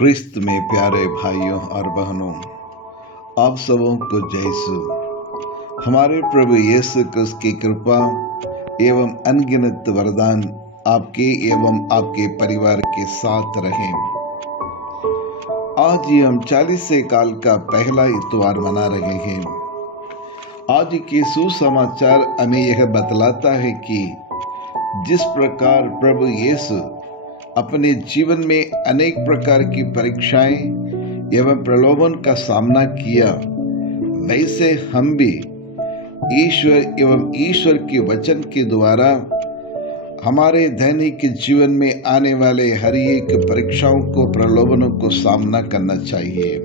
क्रिस्त में प्यारे भाइयों और बहनों, आप सबों को जय यीशु। हमारे प्रभु यीशु क्रिस्त की कृपा एवं अनगिनत वरदान आपके एवं आपके परिवार के साथ रहें। आज ही हम 40 काल का पहला इतवार मना रहे हैं। आज के सुसमाचार हमें यह बतलाता है कि जिस प्रकार प्रभु यीशु अपने जीवन में अनेक प्रकार की परीक्षाएं एवं प्रलोभन का सामना किया, वैसे हम भी ईश्वर एवं ईश्वर के वचन के द्वारा हमारे दैनिक जीवन में आने वाले हर एक परीक्षाओं को, प्रलोभनों को सामना करना चाहिए।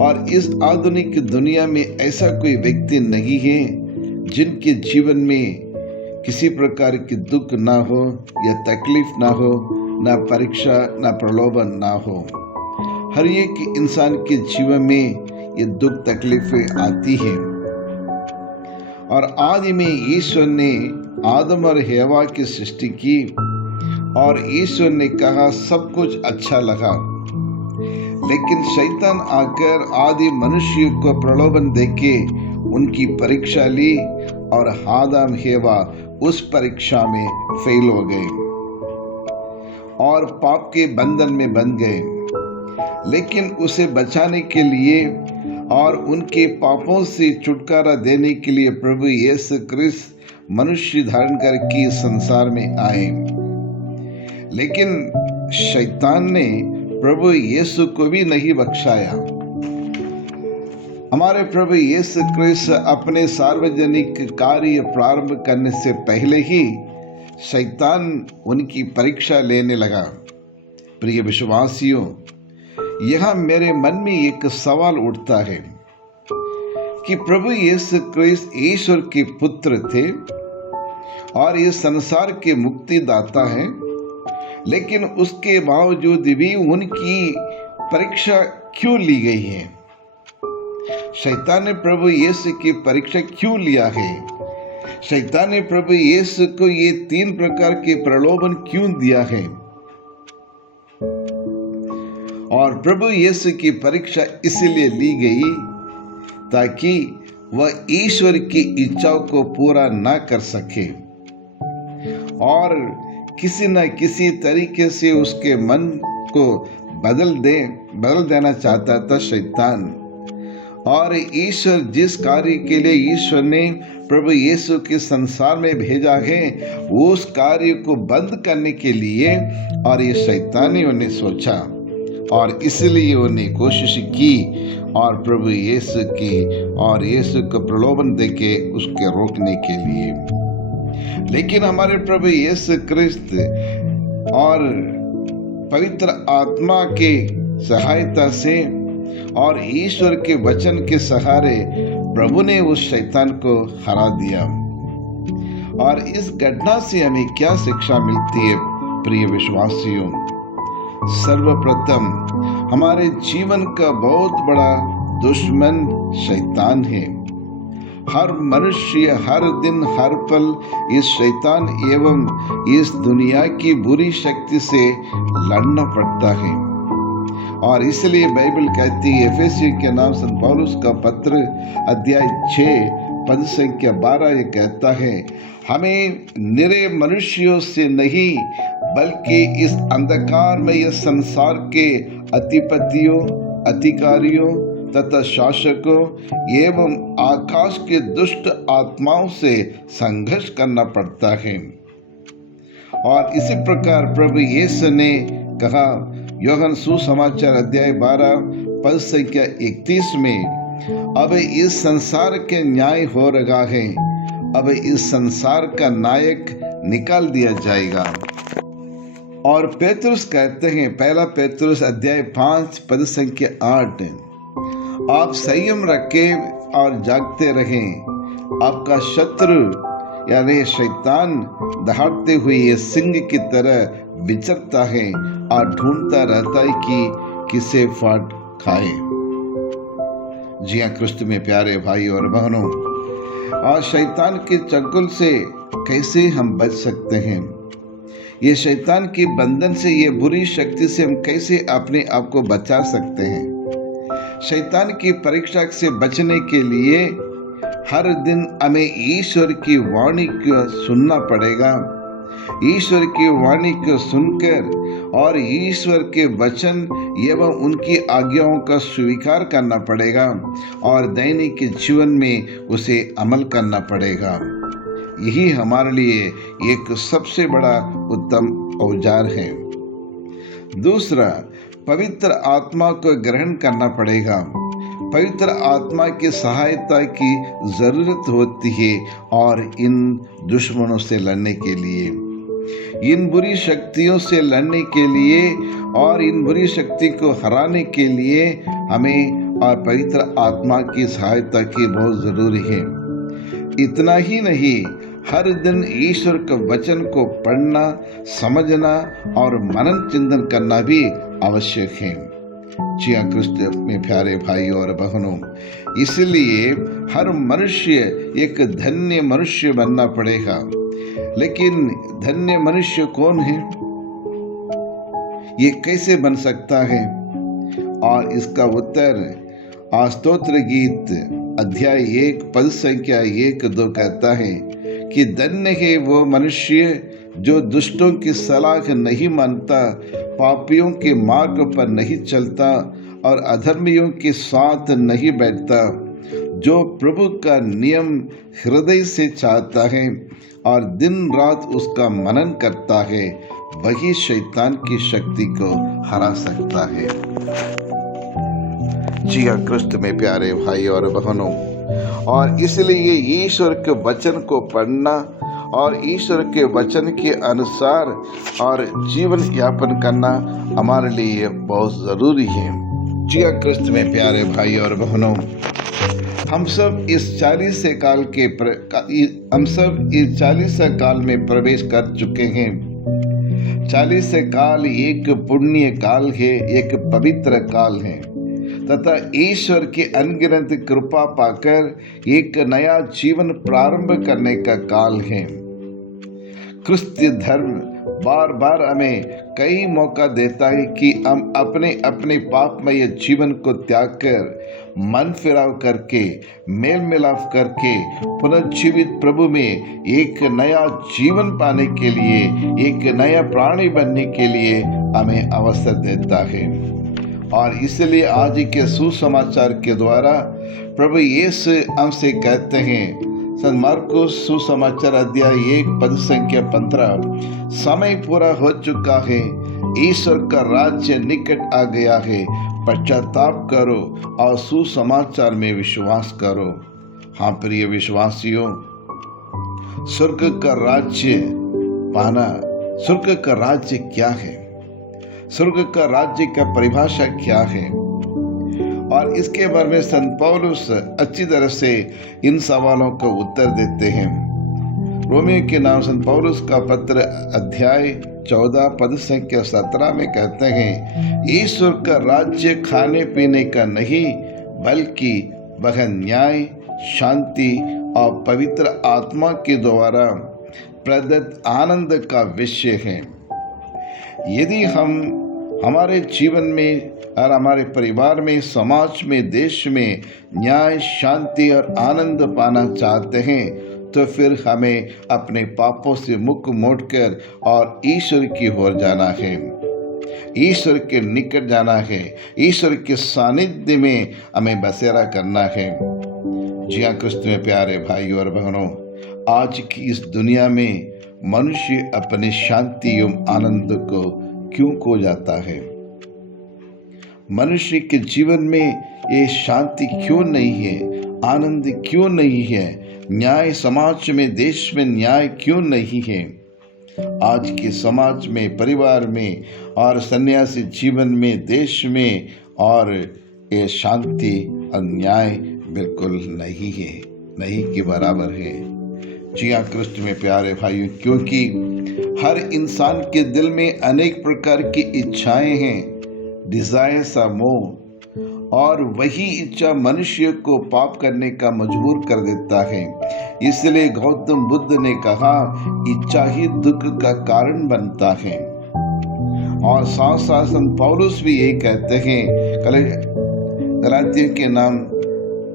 और इस आधुनिक दुनिया में ऐसा कोई व्यक्ति नहीं है जिनके जीवन में किसी प्रकार की दुख ना हो या तकलीफ ना हो, ना परीक्षा, ना प्रलोभन ना हो। हर एक इंसान के जीवन में ये दुख तकलीफें आती हैं। और आदि में ईश्वर ने आदम और हेवा की सृष्टि की और ईश्वर ने कहा सब कुछ अच्छा लगा। लेकिन शैतान आकर आदि मनुष्य को प्रलोभन देके उनकी परीक्षा ली और आदम हेवा उस परीक्षा में फेल हो गए और पाप के बंधन में बंध गए। लेकिन उसे बचाने के लिए और उनके पापों से छुटकारा देने के लिए प्रभु यीशु क्रिस्त मनुष्य धारण करके संसार में आए। लेकिन शैतान ने प्रभु यीशु को भी नहीं बख्शाया। हमारे प्रभु यीशु क्रिस्त अपने सार्वजनिक कार्य प्रारंभ करने से पहले ही शैतान उनकी परीक्षा लेने लगा। प्रिय विश्वासियों, यहाँ मेरे मन में एक सवाल उठता है कि प्रभु यीशु क्रिस्त ईश्वर के पुत्र थे और ये संसार के मुक्तिदाता हैं, लेकिन उसके बावजूद भी उनकी परीक्षा क्यों ली गई है? शैतान ने प्रभु यीशु की परीक्षा क्यों लिया है? शैतान ने प्रभु यीशु को ये 3 प्रकार के प्रलोभन क्यों दिया है? और प्रभु यीशु की परीक्षा इसलिए ली गई ताकि वह ईश्वर की इच्छाओं को पूरा ना कर सके और किसी न किसी तरीके से उसके मन को बदल देना चाहता था शैतान। और ईश्वर जिस कार्य के लिए ईश्वर ने प्रभु यीशु के संसार में भेजा है, उस कार्य को बंद करने के लिए और ये शैतान ने उन्हें सोचा और इसलिए उन्हें कोशिश की और प्रभु यीशु की और यीशु को प्रलोभन देके उसके रोकने के लिए। लेकिन हमारे प्रभु यीशु क्रिस्त और पवित्र आत्मा के सहायता से और ईश्वर के वचन के सहारे प्रभु ने उस शैतान को हरा दिया। और इस घटना से हमें क्या शिक्षा मिलती है प्रिय विश्वासियों? सर्वप्रथम हमारे जीवन का बहुत बड़ा दुश्मन शैतान है। हर मनुष्य हर दिन हर पल इस शैतान एवं इस दुनिया की बुरी शक्ति से लड़ना पड़ता है। और इसलिए बाइबल कहती है, एफेसियों के नाम संत पौलुस का पत्र अध्याय 6 पद संख्या 12 ये कहता है, हमें निरे मनुष्यों से नहीं बल्कि इस अंधकारमय संसार के अधिपतियों, अधिकारियों तथा शासकों एवं आकाश के दुष्ट आत्माओं से संघर्ष करना पड़ता है। और इसी प्रकार प्रभु यीशु ने कहा, यूहन्ना सुसमाचार अध्याय 12 पद संख्या 31 में, अब इस संसार के न्याय हो रहा है, अब इस संसार का नायक निकाल दिया जाएगा। और पेतरुस कहते हैं, पहला पेतरुस अध्याय 5 पद संख्या 8, आप संयम रखें और जागते रहें, आपका शत्रु यानी शैतान दहाड़ते हुए सिंह की तरह विचरता है और ढूंढता रहता है कि किसे फाड़ खाए। जी हाँ, क्रिस्त में प्यारे भाई और बहनों, और शैतान के चंगुल से कैसे हम बच सकते हैं? ये शैतान के बंधन से, ये बुरी शक्ति से हम कैसे अपने आप को बचा सकते हैं? शैतान की परीक्षा से बचने के लिए हर दिन हमें ईश्वर की वाणी को सुनना पड़ेगा। ईश्वर की वाणी को सुनकर और ईश्वर के वचन एवं उनकी आज्ञाओं का स्वीकार करना पड़ेगा और दैनिक जीवन में उसे अमल करना पड़ेगा। यही हमारे लिए एक सबसे बड़ा उत्तम औजार है। दूसरा, पवित्र आत्मा को ग्रहण करना पड़ेगा। पवित्र आत्मा की सहायता की जरूरत होती है और इन दुश्मनों से लड़ने के लिए, इन बुरी शक्तियों से लड़ने के लिए और इन बुरी शक्ति को हराने के लिए हमें और पवित्र आत्मा की सहायता की बहुत जरूरी है। इतना ही नहीं, हर दिन ईश्वर के वचन को पढ़ना, समझना और मनन चिंतन करना भी आवश्यक है। जी हाँ क्रिस्त में प्यारे भाई और बहनों, इसलिए हर मनुष्य एक धन्य मनुष्य बनना पड़ेगा। लेकिन धन्य मनुष्य कौन है? ये कैसे बन सकता है? और इसका उत्तर स्तोत्र गीत अध्याय 1 पद संख्या 1-2 कहता है कि धन्य है वो मनुष्य जो दुष्टों की सलाह नहीं मानता, पापियों के मार्ग पर नहीं चलता और अधर्मियों के साथ नहीं बैठता, जो प्रभु का नियम हृदय से चाहता है और दिन रात उसका मनन करता है, वही शैतान की शक्ति को हरा सकता है। जी हाँ क्रिस्त में प्यारे भाई और बहनों, और इसलिए ईश्वर के वचन को पढ़ना और ईश्वर के वचन के अनुसार और जीवन यापन करना हमारे लिए बहुत जरूरी है। जी हाँ क्रिस्त में प्यारे भाई और बहनों, हम सब इस 40 काल में प्रवेश कर चुके हैं। 40 काल एक पुण्य काल है, एक पवित्र काल है तथा ईश्वर की अनगिनत कृपा पाकर एक नया जीवन प्रारंभ करने का काल है। क्रिस्तीय धर्म बार बार हमें कई मौका देता है कि हम अपने अपने पापमय जीवन को त्याग कर, मन फिराव करके, मेल मिलाप करके पुनर्जीवित प्रभु में एक नया जीवन पाने के लिए, एक नया प्राणी बनने के लिए हमें अवसर देता है। और इसलिए आज के सुसमाचार के द्वारा प्रभु यीशु हमसे कहते हैं, संत मार्कुस सुसमाचार अध्याय 1 पद संख्या 15, समय पूरा हो चुका है, ईश्वर का राज्य निकट आ गया है, पश्चाताप करो और सुसमाचार में विश्वास करो। हाँ प्रिय विश्वासियों, स्वर्ग का राज्य पाना, स्वर्ग का राज्य क्या है? स्वर्ग का राज्य का परिभाषा क्या है? और इसके बारे में संत पौलुस अच्छी तरह से इन सवालों का उत्तर देते हैं। रोमियो के नाम संत पौलुस का पत्र अध्याय 14 पद संख्या 17 में कहते हैं, ईश्वर का राज्य खाने पीने का नहीं, बल्कि वह न्याय, शांति और पवित्र आत्मा के द्वारा प्रदत्त आनंद का विषय है। यदि हम हमारे जीवन में और हमारे परिवार में, समाज में, देश में न्याय, शांति और आनंद पाना चाहते हैं, तो फिर हमें अपने पापों से मुख मोड़कर और ईश्वर की ओर जाना है, ईश्वर के निकट जाना है, ईश्वर के सानिध्य में हमें बसेरा करना है। जी हाँ क्रिस्त में प्यारे भाई और बहनों, आज की इस दुनिया में मनुष्य अपने शांति एवं आनंद को क्यों खो जाता है? मनुष्य के जीवन में ये शांति क्यों नहीं है, आनंद क्यों नहीं है, न्याय समाज में, देश में न्याय क्यों नहीं है? आज के समाज में, परिवार में और सन्यासी जीवन में, देश में और ये शांति और न्याय बिल्कुल नहीं है, नहीं के बराबर है। जी हाँ क्रिस्त में प्यारे भाइयों, क्योंकि हर इंसान के दिल में अनेक प्रकार की इच्छाएं हैं, डिजायर्स आर मोर, और वही इच्छा मनुष्य को पाप करने का मजबूर कर देता है। इसलिए गौतम बुद्ध ने कहा, इच्छा ही दुख का कारण बनता है। और साथ साथ संत पौलुस भी यही कहते हैं, गलातियों के नाम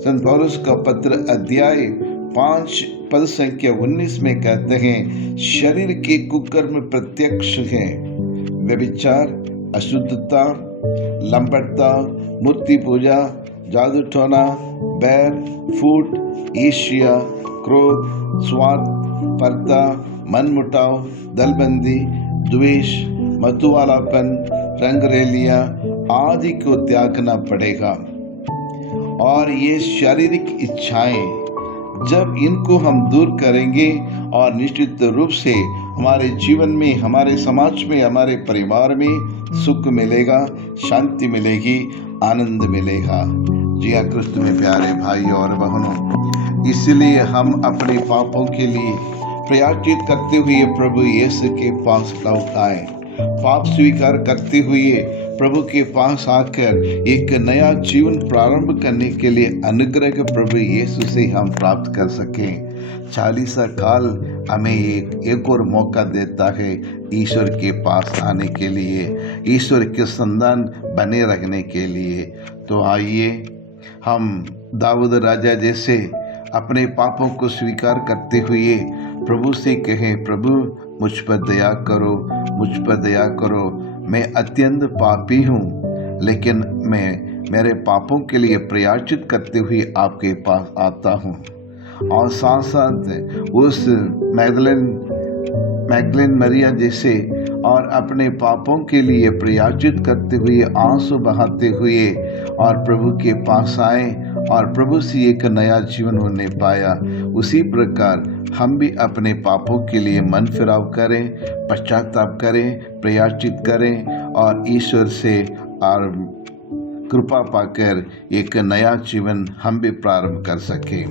संत पौलुस का पत्र अध्याय 5 पद संख्या 19 में कहते हैं, शरीर के कुकर्म प्रत्यक्ष है, व्यभिचार, अशुद्धता, लंपटता, मूर्ति पूजा, जादू टोना, बैर, फूट, ईर्ष्या, क्रोध, स्वार्थ, पर्दा, मनमुटाव, दलबंदी, द्वेष, मतुवालापन, रंगरेलिया आदि को त्यागना पड़ेगा। और ये शारीरिक इच्छाएं, जब इनको हम दूर करेंगे और निश्चित रूप से हमारे जीवन में, हमारे समाज में, हमारे परिवार में सुख मिलेगा, शांति मिलेगी, आनंद मिलेगा। जी हाँ क्रिस्तु में प्यारे भाई और बहनों, इसलिए हम अपने पापों के लिए प्रायश्चित करते हुए प्रभु यीशु के पास लौट आए। पाप स्वीकार करते हुए प्रभु के पास आकर एक नया जीवन प्रारंभ करने के लिए अनुग्रह प्रभु यीशु से हम प्राप्त कर सकें। 40 काल हमें एक और मौका देता है ईश्वर के पास आने के लिए, ईश्वर के संतान बने रहने के लिए। तो आइए हम दाऊद राजा जैसे अपने पापों को स्वीकार करते हुए प्रभु से कहें, प्रभु मुझ पर दया करो, मुझ पर दया करो, मैं अत्यंत पापी हूँ, लेकिन मैं मेरे पापों के लिए प्रायश्चित करते हुए आपके पास आता हूँ। और साथ साथ उस मैगदलेन मरिया जैसे और अपने पापों के लिए प्रायश्चित करते हुए, आंसू बहाते हुए और प्रभु के पास आए और प्रभु से एक नया जीवन होने पाया। उसी प्रकार हम भी अपने पापों के लिए मन फिराव करें, पश्चाताप करें, प्रायश्चित करें और ईश्वर से और कृपा पाकर एक नया जीवन हम भी प्रारंभ कर सकें।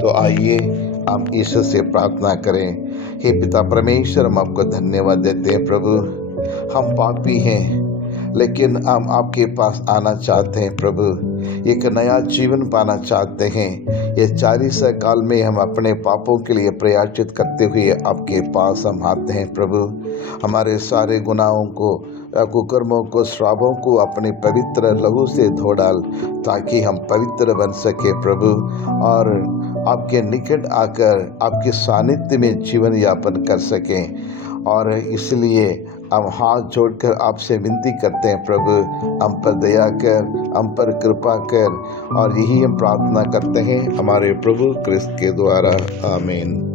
तो आइए हम ईश्वर से प्रार्थना करें। हे पिता परमेश्वर, हम आपको धन्यवाद देते हैं प्रभु। हम पापी हैं, लेकिन हम आपके पास आना चाहते हैं प्रभु, एक नया जीवन पाना चाहते हैं। ये 40 काल में हम अपने पापों के लिए प्रायश्चित करते हुए आपके पास हम आते हैं प्रभु। हमारे सारे गुनाहों को, कुकर्मों को, श्रापों को अपने पवित्र लहू से धो डाल, ताकि हम पवित्र बन सके प्रभु, और आपके निकट आकर आपके सानिध्य में जीवन यापन कर सकें। और इसलिए हम हाथ जोड़कर आपसे विनती करते हैं प्रभु, हम पर दया कर, हम पर कृपा कर, और यही हम प्रार्थना करते हैं हमारे प्रभु क्रिस्त के द्वारा, आमीन।